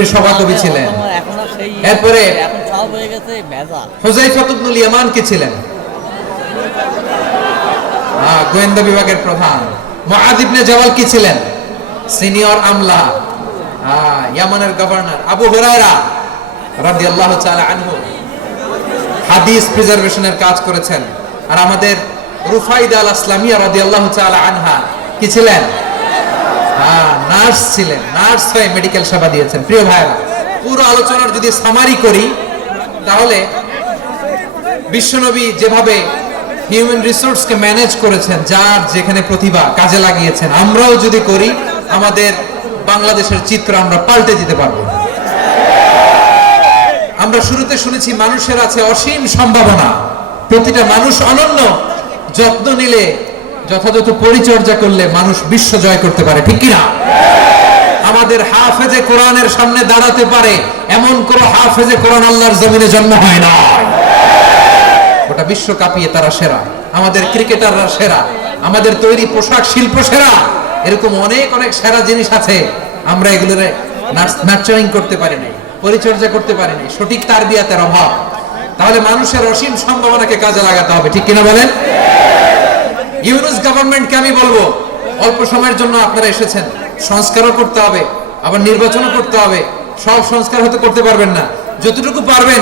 বিশ্বনবীর সভাকবি ছিলেন। এরপরে হুজাইফা ইবনুল ইয়ামান কি ছিলেন? গোয়েন্দা বিভাগের প্রধান। মুআদ ইবনে জাবাল কি ছিলেন? সিনিয়র আমলা। ইয়ামানের গভর্নর। আবু হুরায়রা রাদিয়াল্লাহু তাআলা আনহু হাদিস প্রিজার্ভেশনের কাজ করেছেন। আর আমাদের রুফাইদা আল আসলামিয়া রাদিয়াল্লাহু তাআলা আনহা কি ছিলেন? নার্স ছিলেন, নার্স হয়ে মেডিকেল সেবা দিয়েছেন। প্রিয় পুরো আলোচনার যদি সামারি করি, তাহলে বিশ্বনবী যেভাবে হিউম্যান রিসোর্সকে ম্যানেজ করেছেন, যার যেখানে প্রতিভা কাজে লাগিয়েছেন, আমরাও যদি করি, আমাদের বাংলাদেশের চিত্র আমরা পাল্টে দিতে পারব। আমরা শুরুতে শুনেছি, মানুষের আছে অসীম সম্ভাবনা। প্রতিটা মানুষ অনন্য, যত্ন নিলে যথাযথ পরিচর্যা করলে মানুষ বিশ্ব জয় করতে পারে, ঠিক কিনা? আমাদের হাফেজে কোরআনের সামনে দাঁড়াতে পারে, এমন কোন হাফেজে কোরআন আল্লাহর জমিনে জন্ম হয় না। গোটা বিশ্ব কাঁপিয়ে তারা সেরা, আমাদের ক্রিকেটাররা সেরা, আমাদের তৈরি পোশাক শিল্প সেরা, এরকম অনেক অনেক সেরা জিনিস আছে, আমরা এগুলোরে নার্চারিং করতে পারি নাই, পরিচর্যা করতে পারি নাই, সঠিক তারবিয়াতের অভাব। তাহলে মানুষের অসীম সম্ভাবনাকে কাজে লাগাতে হবে, ঠিক কিনা বলেন? ইউনুস গভর্নমেন্টকে আমি বলব অল্প সময়ের জন্য আপনারা এসেছেন। সংস্কারও করতে হবে আবার নির্বাচনও করতে হবে। সব সংস্কার হয়তো করতে পারবেন না। যতটুকু পারবেন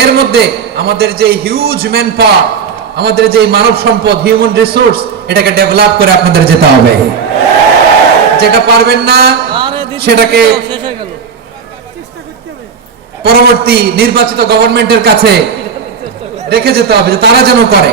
এর মধ্যে আমাদের যে হিউজ ম্যান পাওয়ার আমাদের যে মানব সম্পদ হিউম্যান রিসোর্স এটাকে ডেভেলপ করে আপনাদের যেতে হবে। যেটা পারবেন না সেটাকে পরবর্তী নির্বাচিত গভর্নমেন্টের কাছে রেখে যেতে হবে তারা যেন করে।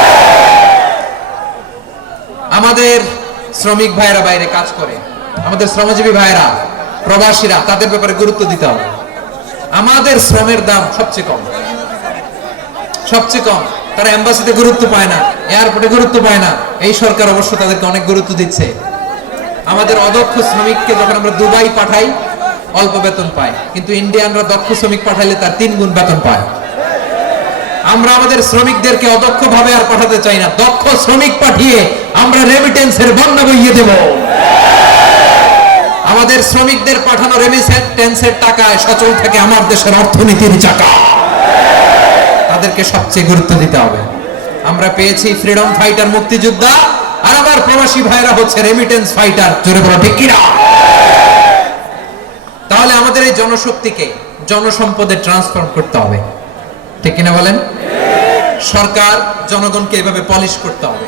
আমাদের শ্রমিক ভাইয়েরা বাইরে কাজ করে, আমাদের শ্রমজীবী ভাইয়েরা, প্রবাসীরা, তাদের ব্যাপারে গুরুত্ব দিতে হবে। আমাদের শ্রমের দাম সবচেয়ে কম। সবচেয়ে কম। তারা এম্বাসিতে গুরুত্ব পায় না, এয়ারপোর্টে গুরুত্ব পায় না। এই সরকার অবশ্য তাদেরকে অনেক গুরুত্ব দিচ্ছে। আমাদের অদক্ষ শ্রমিককে যখন আমরা দুবাই পাঠাই, অল্প বেতন পায়। কিন্তু ইন্ডিয়ানরা দক্ষ শ্রমিক পাঠাইলে তার তিন গুণ বেতন পায়। আমরা আমাদের শ্রমিকদেরকে অদক্ষ ভাবে আর পাঠাতে চাই না। দক্ষ শ্রমিক পাঠিয়ে আমরা রেমিটেন্সের বন্যা বইয়ে দেব। আমাদের শ্রমিকদের পাঠানো রেমিটেন্সের টাকায় সচল থেকে আমার দেশের অর্থনীতির চাকা। তাদেরকে সবচেয়ে গুরুত্ব দিতে হবে। আমরা পেয়েছি ফ্রিডম ফাইটার মুক্তিযোদ্ধা, আর আমার প্রবাসী ভাইরা হচ্ছে রেমিটেন্স ফাইটার জোরে বলো ঠিক কিনা? তাহলে আমাদের এই জনশক্তিকে, জনসম্পদে ট্রান্সফর্ম করতে হবে। ঠিক কিনা বলেন? সরকার, জনগণকে এভাবে পলিশ করতে হবে।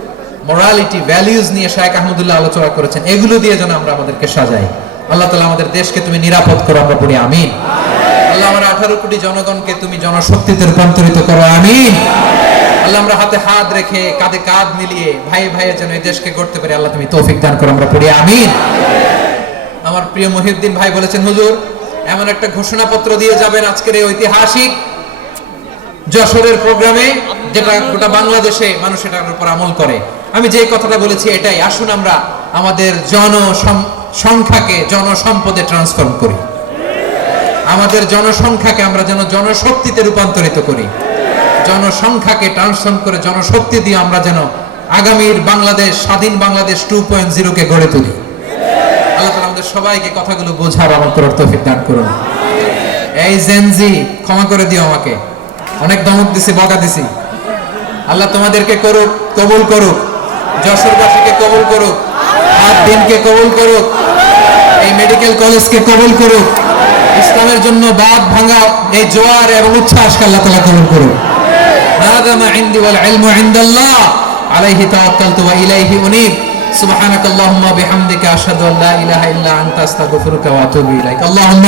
মোরালিটি ভ্যালিউজ নিয়ে শায়েখ আহমদুল্লাহ আলোচনা করেছেন, এগুলো দিয়ে যেন আমরা আমাদেরকে সাজাই। আল্লাহ তালা আমাদের দেশকে তুমি নিরাপদ করো, আমরা পড়ি আমিন। আল্লাহ আমার আঠারো কোটি জনগণকে তুমি জনশক্তিতে রূপান্তরিত করো, আমিন। আল্লাহ আমরা হাতে হাত রেখে কাঁধে কাঁধ মিলিয়ে ভাই যেন এই দেশকে গড়তে পারি, আল্লাহ তুমি তৌফিক দান করো, আমরা পড়ি আমিন। আমার প্রিয় মহিউদ্দিন ভাই বলেছেন, হুজুর, এমন একটা ঘোষণাপত্র দিয়ে যাবেন আজকের এই ঐতিহাসিক যশোরের প্রোগ্রামে, যেটা গোটা বাংলাদেশে মানুষ এটার উপর আমল করে। আমি যে কথাটা বলেছি এটাই। আসুন আমরা আমাদের জন সংখ্যাকে জনসম্পদে ট্রান্সফর্ম করি। আমাদের জনসংখ্যাকে আমরা যেন জনশক্তিতে রূপান্তরিত করি। জনসংখ্যাকে ট্রান্সফর্ম করে জনশক্তি দিয়ে আমরা যেন আগামীর বাংলাদেশ, স্বাধীন বাংলাদেশ টু পয়েন্ট জিরোকে গড়ে তুলি। আল্লাহ তাআলা আমাদের সবাইকে কথাগুলো বোঝার আমল করার তৌফিক দান করুন। এই জেনজি ক্ষমা করে দিও আমাকে। অনেক দমক দিছি বকা দিছি। আল্লাহ তোমাদেরকে করুক, কবুল করুক। যশোরবাসীকে কবুল করুক আর দিনকে কবুল করুক এই মেডিকেল কলেজকে কবুল করুক ইসলামের জন্য বাদ ভাঙা এই জোয়ার এবং উচ্ছ্বাসকে আল্লাহ তাআলা কবুল করুক هذا ما عندي والعلم عند الله عليه توكلت وإليه أنيب سبحانك اللهم وبحمدك أشهد أن لا إله إلا أنت أستغفرك وأتوب إليك اللهم